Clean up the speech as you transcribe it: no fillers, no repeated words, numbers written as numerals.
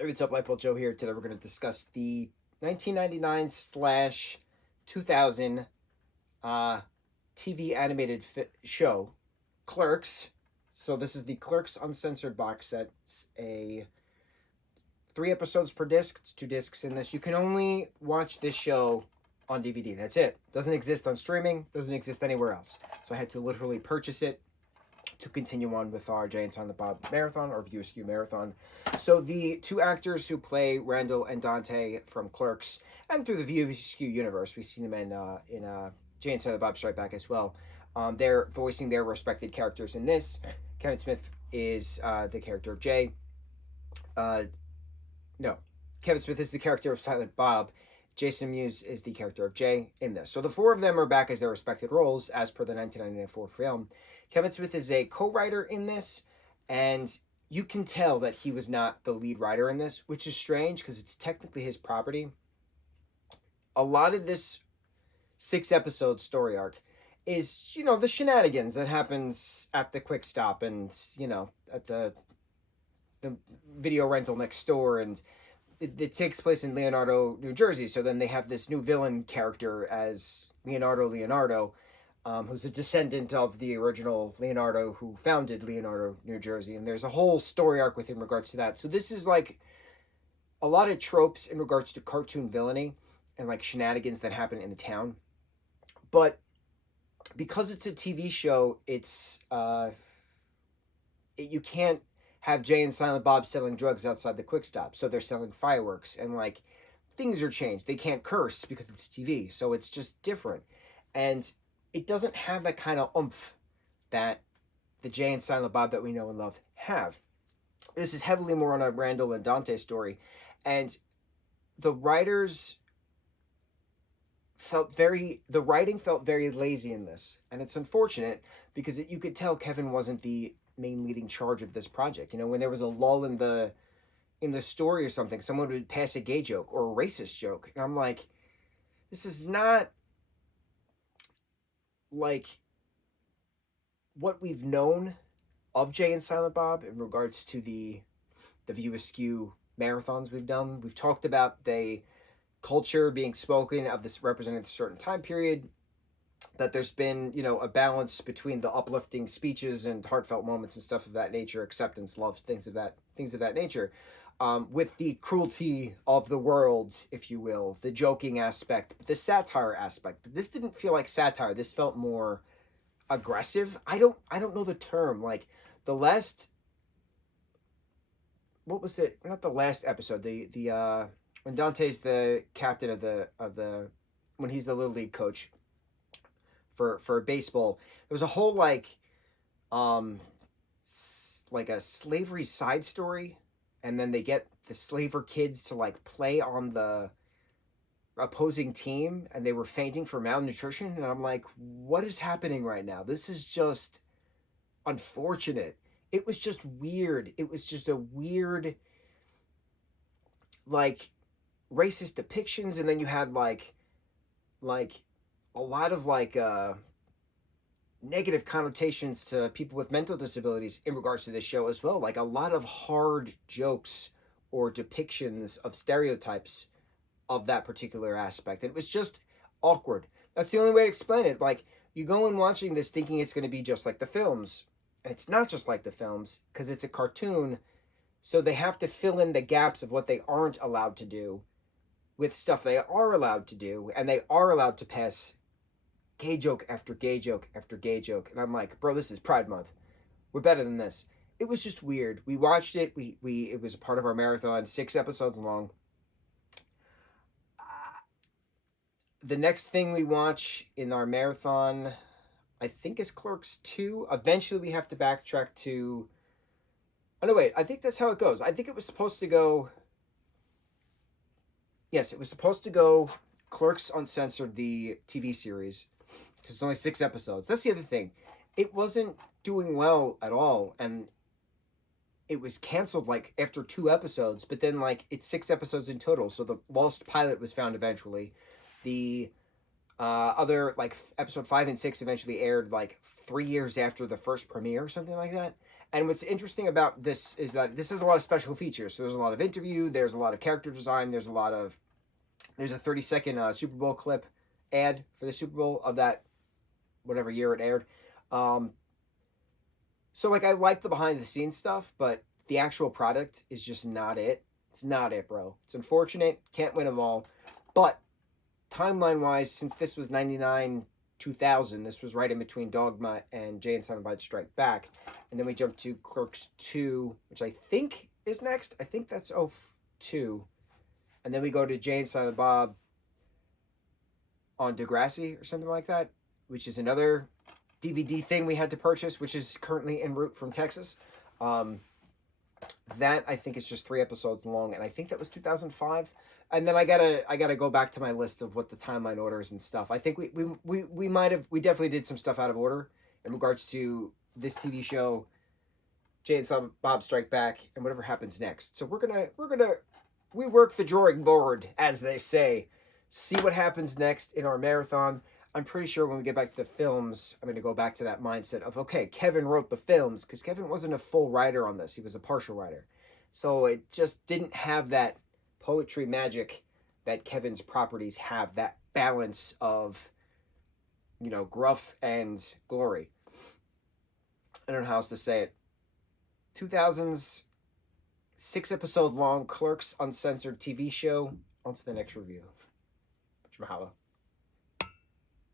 Hey, what's up, Lightbolt Joe here. Today we're going to discuss the 1999 slash 2000 TV animated show, Clerks. So this is the Clerks Uncensored box set. It's a 3 episodes per disc. It's 2 discs in this. You can only watch this show on DVD. That's it. Doesn't exist on streaming. Doesn't exist anywhere else. So I had to literally purchase it to continue on with our Jay and Silent Bob marathon, or View Askew marathon. So the two actors who play Randall and Dante from Clerks and through the View Askew universe, we've seen them in Jay and Silent Bob Strike Back as well. They're voicing their respected characters in this. Kevin Smith is the character of Jay. No, Kevin Smith is the character of Silent Bob. Jason Mewes is the character of Jay in this. So the four of them are back as their respected roles as per the 1994 film. Kevin Smith is a co-writer in this, and you can tell that he was not the lead writer in this, which is strange because it's technically his property. A lot of this 6 episode story arc is, the shenanigans that happens at the quick stop and, at the video rental next door, and it takes place in Leonardo, New Jersey. So then they have this new villain character as Leonardo, who's a descendant of the original Leonardo who founded Leonardo, New Jersey. And there's a whole story arc with in regards to that. So this is like a lot of tropes in regards to cartoon villainy and like shenanigans that happen in the town. But because it's a TV show, it's you can't have Jay and Silent Bob selling drugs outside the quick stop. So they're selling fireworks and like things are changed. They can't curse because it's TV. So it's just different. And it doesn't have that kind of oomph that the Jay and Silent Bob that we know and love have. This is heavily more on a Randall and Dante story. And the writers the writing felt very lazy in this. And it's unfortunate because you could tell Kevin wasn't the main leading charge of this project. When there was a lull in the story or something, someone would pass a gay joke or a racist joke, and I'm like, this is not like what we've known of Jay and Silent Bob in regards to the View Askew marathons we've done. We've talked about the culture being spoken of this representing a certain time period, that there's been, a balance between the uplifting speeches and heartfelt moments and stuff of that nature, acceptance, love, things of that nature, with the cruelty of the world, if you will, the joking aspect, the satire aspect. But this didn't feel like satire. This felt more aggressive. I don't know the term. Like the last, what was it? Not the last episode. The when Dante's the captain of the when he's the little league coach for baseball, there was a whole like a slavery side story, and then they get the slaver kids to like play on the opposing team, and they were fainting for malnutrition, and I'm like, what is happening right now? This is just unfortunate. It was just weird. It was just a weird, like, racist depictions, and then you had like a lot of like negative connotations to people with mental disabilities in regards to this show as well. Like a lot of hard jokes or depictions of stereotypes of that particular aspect. It was just awkward. That's the only way to explain it. Like, you go in watching this thinking it's going to be just like the films, and it's not just like the films because it's a cartoon. So they have to fill in the gaps of what they aren't allowed to do with stuff they are allowed to do, and they are allowed to pass gay joke after gay joke after gay joke. And I'm like, bro, this is Pride Month. We're better than this. It was just weird. We watched it. It was a part of our marathon, 6 episodes long. The next thing we watch in our marathon, I think, is Clerks 2. Eventually we have to backtrack to... Oh, no, wait. I think that's how it goes. I think it was supposed to go... Yes, it was supposed to go Clerks Uncensored, the TV series, because it's only 6 episodes. That's the other thing. It wasn't doing well at all, and it was canceled like after 2 episodes, but then like it's 6 episodes in total, so the lost pilot was found eventually. The other, like, episode 5 and 6 eventually aired like 3 years after the first premiere or something like that. And what's interesting about this is that this has a lot of special features. So there's a lot of interview, there's a lot of character design, there's a 30-second Super Bowl clip ad for the Super Bowl of that whatever year it aired. So like I like the behind the scenes stuff, but the actual product is just not it. It's not it, bro. It's unfortunate. Can't win them all. But timeline wise, since this was 99 2000, this was right in between Dogma and Jay and Silent Bob Strike Back. And then we jumped to Clerks 2, which I think is next. I think that's 02. And then we go to Jay and Silent Bob on Degrassi or something like that, which is another DVD thing we had to purchase, which is currently en route from Texas. That I think is just 3 episodes long, and I think that was 2005. And then I gotta go back to my list of what the timeline orders and stuff. I think we definitely did some stuff out of order in regards to this TV show, Jay and Silent Bob Strike Back, and whatever happens next. So we work the drawing board, as they say, see what happens next in our marathon. I'm pretty sure when we get back to the films, I'm going to go back to that mindset of, okay, Kevin wrote the films, because Kevin wasn't a full writer on this. He was a partial writer. So it just didn't have that poetry magic that Kevin's properties have, that balance of, gruff and glory. I don't know how else to say it. 2000s, 6-episode long Clerks Uncensored TV show. On to the next review. Mahalo.